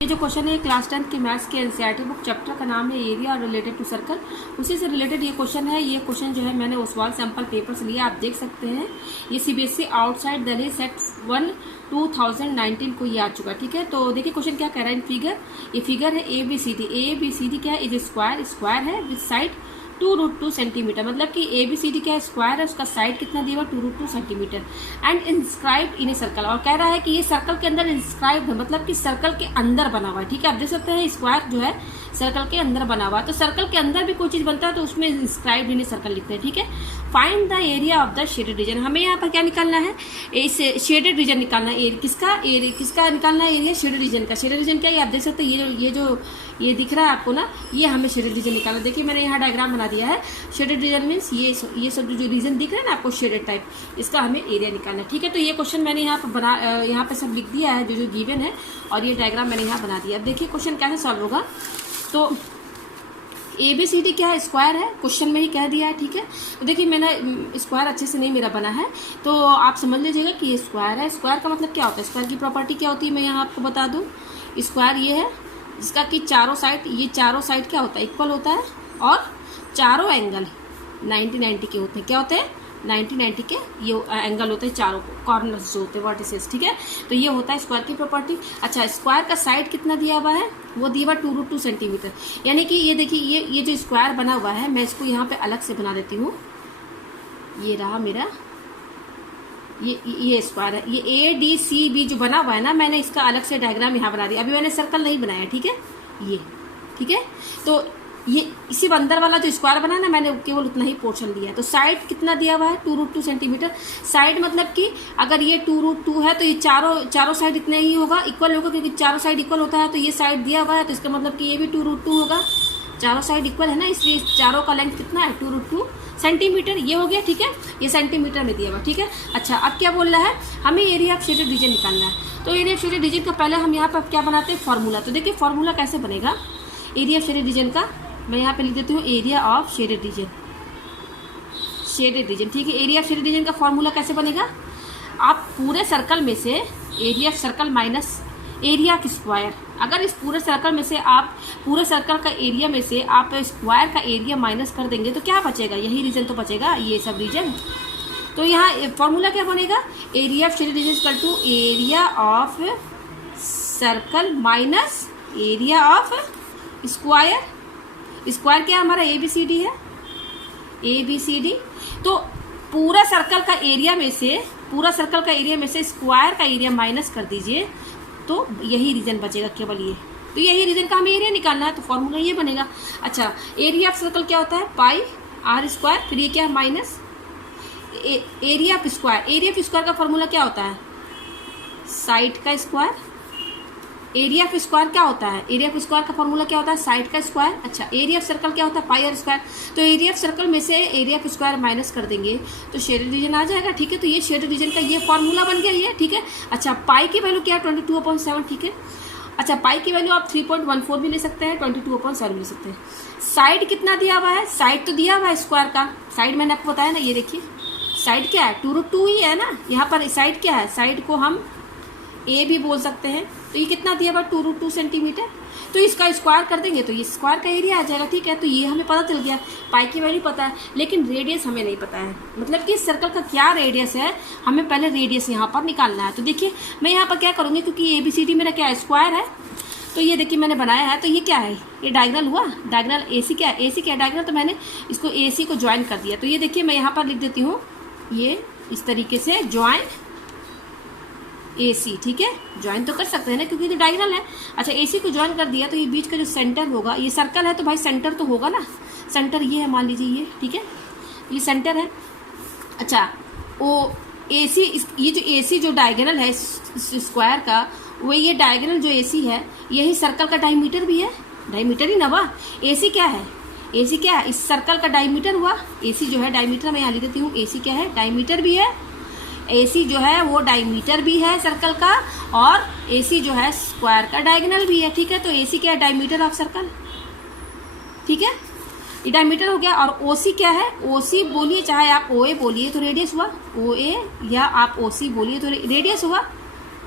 ये जो क्वेश्चन है क्लास 10 की मैथ्स के एनसीईआरटी बुक चैप्टर का नाम है एरिया और रिलेटेड टू सर्कल। उसी से रिलेटेड ये क्वेश्चन है। ये क्वेश्चन जो है मैंने ओसवाल सैंपल पेपर से लिया, आप देख सकते हैं। ये सीबीएसई आउटसाइड दिल्ली सेट 1 2019 को ये आ चुका है। ठीक है, तो देखिए क्वेश्चन क्या कह रहा है इन फिगर। ये फिगर है ABCD क्या है, इज स्क्वायर है विद साइड 2√2 सेंटीमीटर। मतलब कि ABCD क्या है, स्क्वायर है, उसका साइड कितना दिया हुआ 2√2 centimetre and inscribed in a circle. और कह रहा है कि ये सर्कल के अंदर इंस्क्राइब्ड है, मतलब कि सर्कल के अंदर बना हुआ है। ठीक है, आप देख सकते हैं स्क्वायर जो है सर्कल के अंदर बना हुआ है। तो सर्कल के अंदर भी कोई चीज बनता है तो उसमें इंस्क्राइब्ड इन ए सर्कल लिखते हैं। ठीक है, find the area of the shaded region. हमें यहाँ पर क्या निकालना है, इस शेडेड रीजन निकालना है। किसका निकालना है एरिया, शेडेड रीजन का। शेडेड रीजन क्या है आप देख सकते हैं, ये दिख रहा है आपको ना, ये हमें शेडेड रीजन निकालना। देखिए मैंने यहाँ डायग्राम बना दिया है। शेडेड रीजन मीन्स ये सब जो रीजन दिख रहा है ना आपको शेडेड टाइप, इसका हमें एरिया निकालना है। ठीक है, तो ये क्वेश्चन मैंने यहाँ पे सब लिख दिया है जो गिवन है, और ये डायग्राम मैंने यहाँ बना दिया। अब देखिए क्वेश्चन कैसे सॉल्व होगा। तो ABCD क्या है, स्क्वायर है, क्वेश्चन में ही कह दिया है। ठीक है, तो देखिए मैंने स्क्वायर अच्छे से नहीं मेरा बना है, तो आप समझ लीजिएगा कि ये स्क्वायर है। स्क्वायर का मतलब क्या होता है, स्क्वायर की प्रॉपर्टी क्या होती है मैं यहाँ आपको बता दूँ। स्क्वायर ये है जिसका कि चारों साइड क्या होता है, इक्वल होता है, और चारों एंगल 90-90 के होते हैं। क्या होते हैं, 90-90 के ये एंगल होते हैं, चारों कॉर्नर्स जो होते हैं वर्टिसेस। ठीक है, तो ये होता है स्क्वायर की प्रॉपर्टी। अच्छा, स्क्वायर का साइड कितना दिया हुआ है, वो दिया हुआ 2√2 सेंटीमीटर। यानी कि ये देखिए ये जो स्क्वायर बना हुआ है, मैं इसको यहाँ पे अलग से बना देती हूँ। ये रहा मेरा ये स्क्वायर है। ये ADCB जो बना हुआ है ना, मैंने इसका अलग से डायग्राम यहाँ बना दिया। अभी मैंने सर्कल नहीं बनाया। ठीक है, ये ठीक है, तो ये इसी अंदर वाला जो स्क्वायर बना ना, मैंने केवल उतना ही पोर्शन दिया है। तो साइड कितना दिया हुआ है 2√2 सेंटीमीटर। साइड मतलब कि अगर ये 2√2 है तो ये चारों साइड इतना ही होगा, इक्वल होगा, क्योंकि चारों साइड इक्वल होता है। तो ये साइड दिया हुआ है तो इसका मतलब कि ये भी 2√2 होगा। चारों साइड इक्वल है ना, इसलिए चारों का लेंथ कितना है 2√2 सेंटीमीटर। ये हो गया। ठीक है, ये सेंटीमीटर में दिया हुआ। ठीक है, अच्छा अब क्या बोल रहा है, हमें एरिया ऑफ शेडेड रीजन निकालना है। तो एरिया ऑफ शेडेड रीजन का पहले हम यहाँ पर क्या बनाते हैं, फॉर्मूला। तो देखिए फॉर्मूला कैसे बनेगा एरिया ऑफ शेडेड रीजन का। मैं यहाँ पे लिख देती हूँ एरिया ऑफ शेडेड रीजन। ठीक है, एरिया ऑफ शेडेड रीजन का फॉर्मूला कैसे बनेगा, आप पूरे सर्कल में से area of circle minus area of square. अगर इस पूरे सर्कल में से आप पूरे सर्कल का एरिया में से आप स्क्वायर का एरिया माइनस कर देंगे तो क्या बचेगा, यही रीजन तो बचेगा, ये सब रीजन। तो यहाँ फॉर्मूला क्या बनेगा, area of shaded region equal to area of circle minus area of square. Square क्या हमारा ABCD है, ABCD। तो पूरा सर्कल का एरिया में से स्क्वायर का एरिया माइनस कर दीजिए, तो यही रीजन बचेगा, केवल ये। तो यही रीजन का हमें एरिया निकालना है, तो फॉर्मूला ये बनेगा। अच्छा, एरिया ऑफ सर्कल क्या होता है, पाई R स्क्वायर, फिर ये क्या है minus area of square. Area of square का फॉर्मूला क्या होता है, साइड का स्क्वायर। एरिया ऑफ स्क्वायर क्या होता है, एरिया ऑफ स्क्वायर का फॉर्मूला क्या होता है, साइड का स्क्वायर। अच्छा, एरिया ऑफ सर्कल क्या होता है, पाई R स्क्वायर। तो एरिया ऑफ सर्कल में से एरिया ऑफ स्क्वायर माइनस कर देंगे तो शेडेड रीजन आ जाएगा। ठीक है, तो ये शेडेड रीजन का ये फॉर्मूला बन गया ये। ठीक है, अच्छा पाई की वैल्यू क्या है 22/7। ठीक है, अच्छा पाई की वैल्यू आप 3.14 भी ले सकते हैं, 22/7 भी ले सकते हैं। साइड कितना दिया हुआ है, साइड तो दिया हुआ है स्क्वायर का, साइड मैंने आपको बताया ना, ये देखिए साइड क्या है 2√2 ही है ना। यहाँ पर साइड क्या है, साइड को हम A भी बोल सकते हैं। तो ये कितना दिया हुआ 2√2 सेंटीमीटर। तो इसका स्क्वायर कर देंगे तो ये स्क्वायर का एरिया आ जाएगा। ठीक है, तो ये हमें पता चल गया, पाई की वैल्यू पता है, लेकिन रेडियस हमें नहीं पता है। मतलब कि इस सर्कल का क्या रेडियस है, हमें पहले रेडियस यहाँ पर निकालना है। तो देखिए मैं यहाँ पर क्या करूँगी, क्योंकि ABCD मेरा क्या है स्क्वायर है, तो ये देखिए मैंने बनाया है। तो ये क्या है, ये डायगोनल हुआ, डायगोनल AC क्या है, AC क्या है डायगोनल। तो मैंने इसको AC को ज्वाइन कर दिया। तो ये देखिए मैं यहाँ पर लिख देती हूँ, ये इस तरीके से ज्वाइन AC। ठीक है, ज्वाइन तो कर सकते हैं ना, क्योंकि तो डायगोनल है। अच्छा, AC को ज्वाइन कर दिया तो ये बीच का जो सेंटर होगा, ये सर्कल है तो भाई सेंटर तो होगा ना, सेंटर ये है मान लीजिए ये। ठीक है, ये सेंटर है। अच्छा, वो AC ये जो AC जो डायगोनल है स्क्वायर का, वो ये डायगोनल जो AC है, यही सर्कल का डायमीटर भी है, डायमीटर ही ना हुआ। AC क्या है, AC क्या है, इस सर्कल का डायमीटर हुआ। AC जो है डायमीटर, मैं यहाँ लिख देती हूँ, AC क्या है, डायमीटर भी है। AC जो है वो डायमीटर भी है सर्कल का, और AC जो है स्क्वायर का डायगोनल भी है। ठीक है, तो AC क्या है, डायमीटर ऑफ सर्कल। ठीक है, ये डायमीटर हो गया। और OC क्या है, OC बोलिए, चाहे आप OA बोलिए तो रेडियस हुआ, OA, या आप OC बोलिए तो रेडियस हुआ।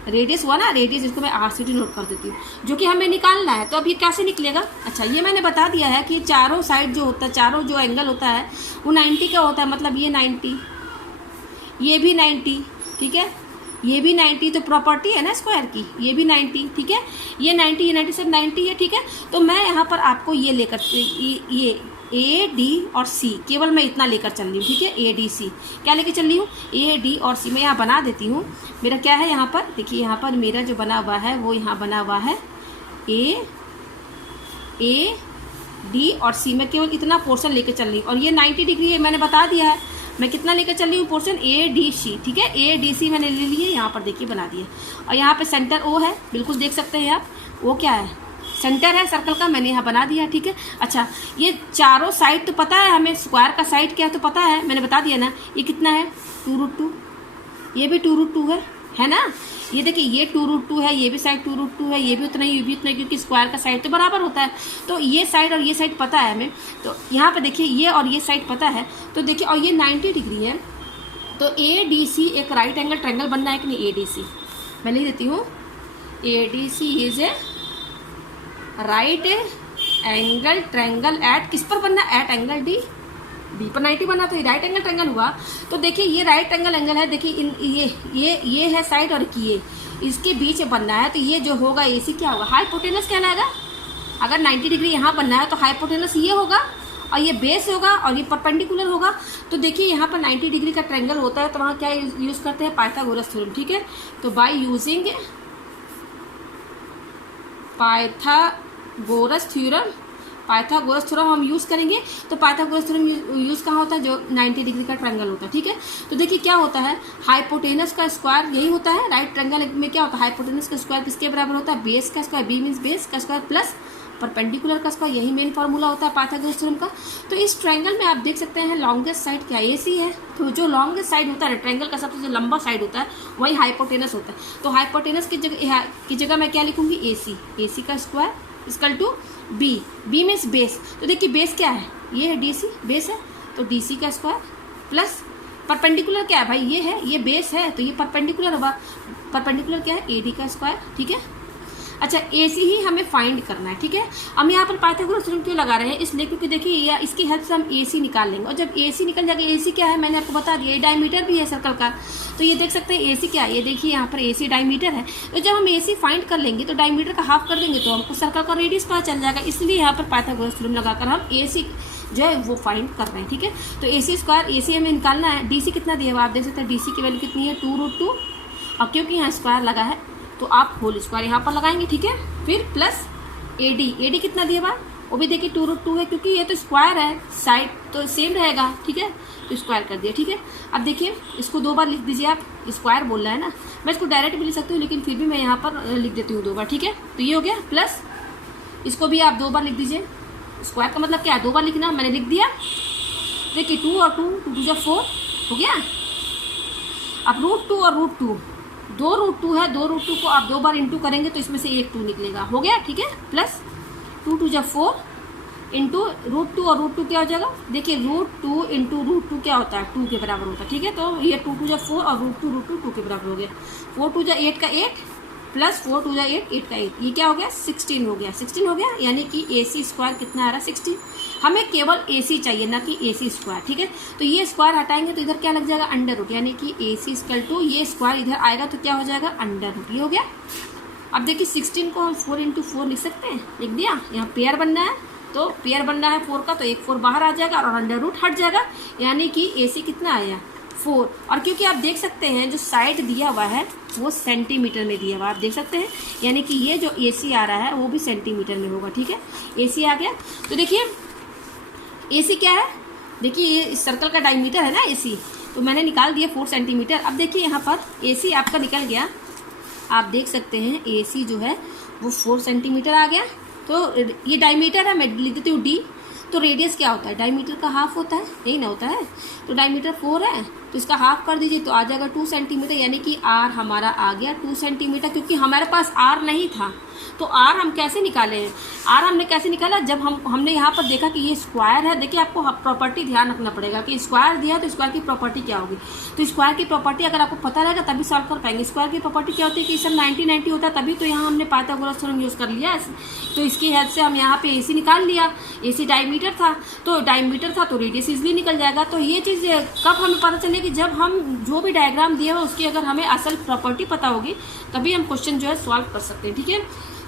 रेडियस हुआ ना, रेडियस इसको मैं आर सी टी नोट कर देती हूँ, जो कि हमें निकालना है। तो अब ये कैसे निकलेगा? अच्छा, ये मैंने बता दिया है कि चारों साइड जो होता है, चारों जो एंगल होता है वो 90 का होता है। मतलब ये 90, ये भी 90, ठीक है, ये भी 90, तो प्रॉपर्टी है ना स्क्वायर की, ये भी 90, ठीक है, ये 90, ये 90 सब 90 है, ठीक है। तो मैं यहाँ पर आपको ये लेकर ये ए डी और सी, केवल मैं इतना लेकर चल रही हूँ, ठीक है, ए डी सी क्या लेकर चल रही हूँ, ए डी और सी। मैं यहाँ बना देती हूँ, मेरा क्या है यहाँ पर, देखिए यहाँ पर मेरा जो बना हुआ है वो यहाँ बना हुआ है ए डी और सी। मैं केवल इतना पोर्शन लेकर चल रही हूँ, और ये 90 डिग्री है, मैंने बता दिया है मैं कितना लेकर चल रही हूँ पोर्शन, ए डी सी, ठीक है, ए डी सी मैंने ले लिए, यहाँ पर देखिए बना दिए। और यहाँ पे सेंटर ओ है, बिल्कुल देख सकते हैं आप, वो क्या है, सेंटर है सर्कल का, मैंने यहाँ बना दिया, ठीक है। अच्छा, ये चारों साइड तो पता है हमें, स्क्वायर का साइड क्या है तो पता है, मैंने बता दिया ना। ये कितना है 2√2, ये भी 2√2 है ना। ये देखिए ये 2√2 है, ये भी साइड 2√2 है, ये भी उतना ही, ये भी उतना ही, क्योंकि स्क्वायर का साइड तो बराबर होता है। तो ये साइड और ये साइड पता है हमें, तो यहाँ पे देखिए ये और ये साइड पता है। तो देखिए, और ये 90 डिग्री है, तो ए डी सी एक राइट एंगल ट्रायंगल बनना है कि नहीं। ए डी सी मैं लिख देती हूँ, A D C is a right angle triangle at, किस पर बनना, एट एंगल डी, डी पर 90 बना, तो ये राइट एंगल ट्रायंगल हुआ। तो देखिए ये राइट एंगल है, देखिए इन ये है साइड और ये इसके बीच में बनना है। तो ये जो होगा एसी क्या होगा, हाइपोटेनस कहलाएगा। अगर 90 डिग्री यहाँ बनना है तो हाइपोटेनस ये होगा, और ये बेस होगा, और ये परपेंडिकुलर होगा। तो देखिए यहाँ पर 90 डिग्री का ट्रायंगल होता है, तो वहाँ क्या यूज़ करते हैं, पाइथागोरस थ्योरम, ठीक है। तो बाय यूजिंग पाइथागोरस थ्योरम हम यूज़ करेंगे। तो पाइथागोरस थ्योरम यूज़ कहाँ होता है, जो 90 डिग्री का ट्रायंगल होता है, ठीक है। तो देखिए क्या होता है, हाइपोटेनस का स्क्वायर यही होता है, राइट ट्रायंगल में क्या होता है, हाइपोटेनस का स्क्वायर किसके बराबर होता है, बेस का स्क्वायर, बी मीन्स बेस का स्क्वायर प्लस परपेंडिकुलर का स्क्वायर, यही मेन फार्मूला होता है पाइथागोरस थ्योरम का। तो इस ट्रायंगल में आप देख सकते हैं लॉन्गेस्ट साइड क्या एसी है। तो जो लॉन्गेस्ट साइड होता है ट्रायंगल का, सबसे जो लंबा साइड होता है वही हाइपोटेनस होता है। तो हाइपोटेनस की जगह मैं क्या लिखूंगी, एसी का square equal to B means base. तो देखिए बेस क्या है, ये है डीसी, बेस है, तो डीसी का स्क्वायर प्लस परपेंडिकुलर क्या है भाई, ये है, ये बेस है, तो ये परपेंडिकुलर होगा, परपेंडिकुलर क्या है, एडी का स्क्वायर, ठीक है। अच्छा, एसी ही हमें फाइंड करना है, ठीक है। हम यहाँ पर पाइथागोरस थ्योरम क्यों लगा रहे हैं, इसलिए क्योंकि देखिए इसकी हेल्प से हम एसी निकाल लेंगे। और जब एसी निकल जाएगा, एसी क्या है मैंने आपको बता दिया, ये डायमीटर भी है सर्कल का। तो ये देख सकते हैं एसी क्या है, ये देखिए यहाँ पर एसी डायमीटर है। तो जब हम एसी फाइंड कर लेंगे तो डायमीटर का हाफ कर देंगे तो हमको सर्कल का रेडियस पता चल जाएगा। इसलिए यहाँ पर पाइथागोरस थ्योरम लगाकर हम एसी जो है वो फाइंड कर रहे हैं, ठीक है। तो एसी स्क्वायर, एसी हमें निकालना है। डीसी कितना दिया हुआ आप देख सकते हैं, डीसी की वैल्यू कितनी है 2√2, और क्योंकि यहाँ स्क्वायर लगा है तो आप होल स्क्वायर यहाँ पर लगाएंगे, ठीक है। फिर प्लस एडी कितना दिया हुआ, वो भी देखिए 2√2 है, क्योंकि ये तो स्क्वायर है, साइड तो सेम रहेगा, ठीक है, तो स्क्वायर कर दिया, ठीक है। अब देखिए इसको 2 बार लिख दीजिए आप, स्क्वायर बोल रहा है ना, मैं इसको डायरेक्ट भी लिख सकती हूँ, लेकिन फिर भी मैं यहाँ पर लिख देती हूँ 2 बार, ठीक है। तो ये हो गया, प्लस इसको भी आप 2 बार लिख दीजिए। स्क्वायर का मतलब क्या है, 2 बार लिखना, मैंने लिख दिया। देखिए 2 और 2 जो 4 हो गया। अब √2 और √2, 2√2 है, 2√2 को आप 2 बार इंटू करेंगे तो इसमें से एक 2 निकलेगा, हो गया, ठीक है। प्लस 2 जो 4 इंटू √2 और √2 क्या हो जाएगा, देखिए √2 इंटू √2 क्या होता है, 2 के बराबर होता है, ठीक है। तो ये 2 जो 4 और √2 2 के बराबर हो गया। 4 जो 8 का 8 प्लस 4 जो 8 का 8, ये क्या हो गया 16 हो गया, 16 हो गया। यानी कि एसी स्क्वायर कितना आ रहा है 16। हमें केवल एसी चाहिए, ना कि एसी स्क्वायर, ठीक है। तो ये स्क्वायर हटाएंगे तो इधर क्या लग जाएगा, अंडर रूट, यानी कि एसी इक्वल टू ये स्क्वायर इधर आएगा तो क्या हो जाएगा, अंडर रूट, ये हो गया। अब देखिए 16 को हम 4 × 4 लिख सकते हैं, लिख दिया। यहाँ पेयर बनना है, तो पेयर बनना है 4 का, तो एक 4 बाहर आ जाएगा और अंडर रूट हट जाएगा, यानी कि एसी कितना आया 4। और क्योंकि आप देख सकते हैं जो साइड दिया हुआ है वो सेंटीमीटर में दिया हुआ आप देख सकते हैं, यानी कि ये जो एसी आ रहा है वो भी सेंटीमीटर में होगा, ठीक है। एसी आ गया। तो देखिए एसी क्या है, देखिए ये इस सर्कल का डायमीटर है ना एसी, तो मैंने निकाल दिया 4 सेंटीमीटर। अब देखिए यहाँ पर एसी आपका निकल गया, आप देख सकते हैं एसी जो है वो 4 सेंटीमीटर आ गया। तो ये डायमीटर है, मैं लिख देती हूँ डी। तो रेडियस क्या होता है, डायमीटर का हाफ होता है, यही ना होता है। तो डायमीटर 4 है, तो इसका हाफ कर दीजिए तो आ जाएगा 2 सेंटीमीटर, यानी कि आर हमारा आ गया 2 सेंटीमीटर। क्योंकि हमारे पास आर नहीं था, तो आर हम कैसे निकाले हैं, आर हमने कैसे निकाला, जब हमने यहाँ पर देखा कि ये स्क्वायर है। देखिए आपको प्रॉपर्टी ध्यान रखना पड़ेगा कि स्क्वायर दिया है तो स्क्वायर की प्रॉपर्टी क्या होगी। तो स्क्वायर की प्रॉपर्टी अगर आपको पता रहेगा तभी सॉल्व कर पाएंगे। स्क्वायर की प्रॉपर्टी क्या होती है कि सर 90 होता है, तभी तो यहाँ हमने पाइथागोरस थ्योरम यूज़ कर लिया। तो इसकी हेल्प से हम यहाँ पे AC निकाल लिया। AC डायमीटर था, तो डायमीटर था तो रेडियस इजली निकल जाएगा। तो ये चीज़ कब हमें पता चले कि जब हम जो भी डायग्राम दिया हुआ उसकी अगर हमें असल प्रॉपर्टी पता होगी तभी हम क्वेश्चन जो है सॉल्व कर सकते हैं। ठीक है,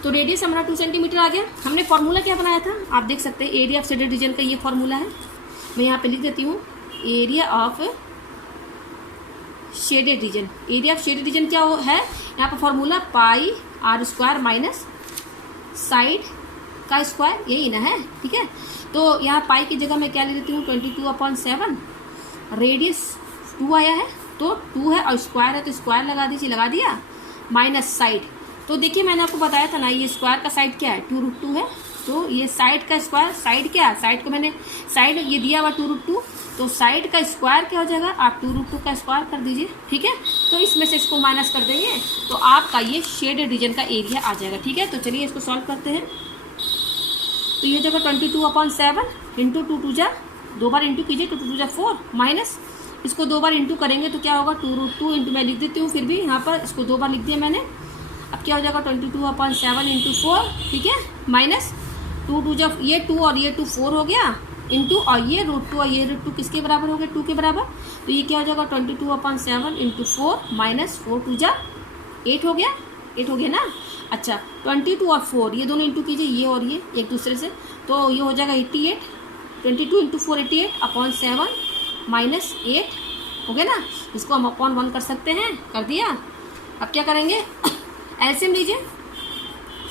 तो रेडियस हमारा 2 सेंटीमीटर आ गया। हमने फॉर्मूला क्या बनाया था आप देख सकते हैं, एरिया ऑफ शेडेड रीजन का ये फॉर्मूला है। मैं यहाँ पे लिख देती हूँ, area of shaded reason. Area of shaded reason क्या है, यहाँ पर फॉर्मूला पाई r स्क्वायर माइनस साइड का स्क्वायर, यही ना है। ठीक है, तो यहाँ पाई की जगह मैं क्या ले लेती हूँ 22/7, रेडियस 2 आया है तो 2 है और स्क्वायर है तो स्क्वायर लगा दीजिए, लगा दिया, माइनस साइड। तो देखिए मैंने आपको बताया था ना ये स्क्वायर का साइड क्या है 2√2 है, तो ये साइड का स्क्वायर, साइड क्या है, साइड को मैंने साइड ये दिया हुआ 2√2, तो साइड का स्क्वायर क्या हो जाएगा, आप 2√2 का स्क्वायर कर दीजिए। ठीक है, तो इसमें से इसको माइनस कर देंगे तो आपका ये शेडेड रीजन का एरिया आ जाएगा। ठीक है, तो चलिए इसको सॉल्व करते हैं। तो ये जगह 22/7 इंटू 2 जा 2 बार इंटू कीजिए, 2 जा 4 माइनस इसको 2 बार इंटू करेंगे तो क्या होगा 2√2 इंटू, मैं लिख देती हूँ फिर भी यहाँ पर इसको 2 बार लिख दिया मैंने। अब क्या हो जाएगा 22/7 इंटू 4, ठीक है, माइनस 2 जा ये 2 और ये 2 4 हो गया इंटू, और ये √2 और ये √2 किसके बराबर हो गया 2 के बराबर। तो ये क्या हो जाएगा 22/7 इंटू 4 माइनस 4 2 जा 8 हो गया, 8 हो गया ना। अच्छा 22 और 4 ये दोनों इंटू कीजिए, ये और ये एक दूसरे से, तो ये हो जाएगा 88, 22 इंटू 4 88/7 माइनस 8 हो गया ना। इसको हम /1 कर सकते हैं, कर दिया। अब क्या करेंगे एलसीएम लीजिए,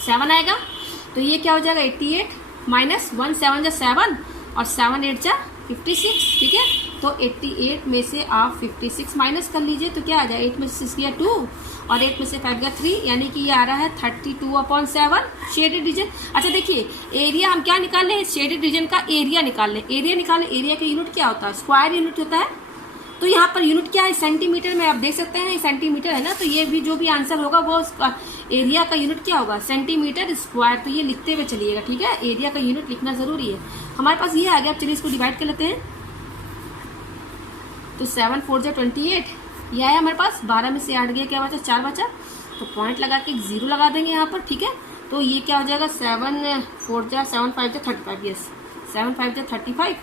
7 आएगा तो ये क्या हो जाएगा 88 माइनस 1 7 जा 7 और 7 8 जा 56। ठीक है, तो 88 में से आप 56 माइनस कर लीजिए तो क्या आ जाए 8 में से 6 गया 2 और 8 में से 5 गया 3, यानी कि ये आ रहा है 32/7 शेडेड रीजन। अच्छा देखिए एरिया हम क्या निकाल लें, शेडेड रीजन का एरिया निकाल लें। एरिया निकालें, एरिया का यूनिट क्या होता है, स्क्वायर यूनिट होता है। तो यहाँ पर यूनिट क्या है सेंटीमीटर में, आप देख सकते हैं सेंटीमीटर है ना, तो ये भी जो भी आंसर होगा वो एरिया का यूनिट क्या होगा सेंटीमीटर स्क्वायर। तो ये लिखते हुए चलिएगा। ठीक है, एरिया का यूनिट लिखना जरूरी है। हमारे पास ये आ गया, अब चलिए इसको डिवाइड कर लेते हैं। तो 7 4 जा 28 ये आया हमारे पास, 12 में से 8 गया, क्या बचा 4 बचा, तो पॉइंट लगा के 0 लगा देंगे यहाँ पर। ठीक है, तो ये क्या हो जाएगा 7 4 जा 7 5 जा 35, यस 7 5 जा 35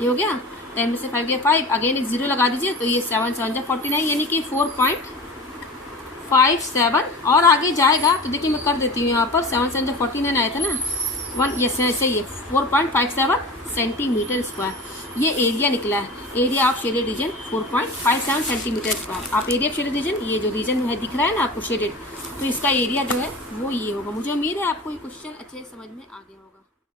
ये हो गया, 10 में से 5 गया 5, अगेन एक 0 लगा दीजिए तो ये 7 7 जा 49 यानी कि 4.57 और आगे जाएगा तो देखिए मैं कर देती हूँ यहाँ पर 7 7 जा 49 आया था ना 1, यस सही है 4.57 सेंटीमीटर स्क्वायर ये एरिया निकला है। Area of shaded reason 4.57 centimetre square. आप एरिया ऑफ शेडेड रीजन, ये जो रीजन है दिख रहा है ना आपको शेडेड, तो इसका एरिया जो है वो ये होगा। मुझे उम्मीद है आपको ये क्वेश्चन अच्छे से समझ में आ गया होगा।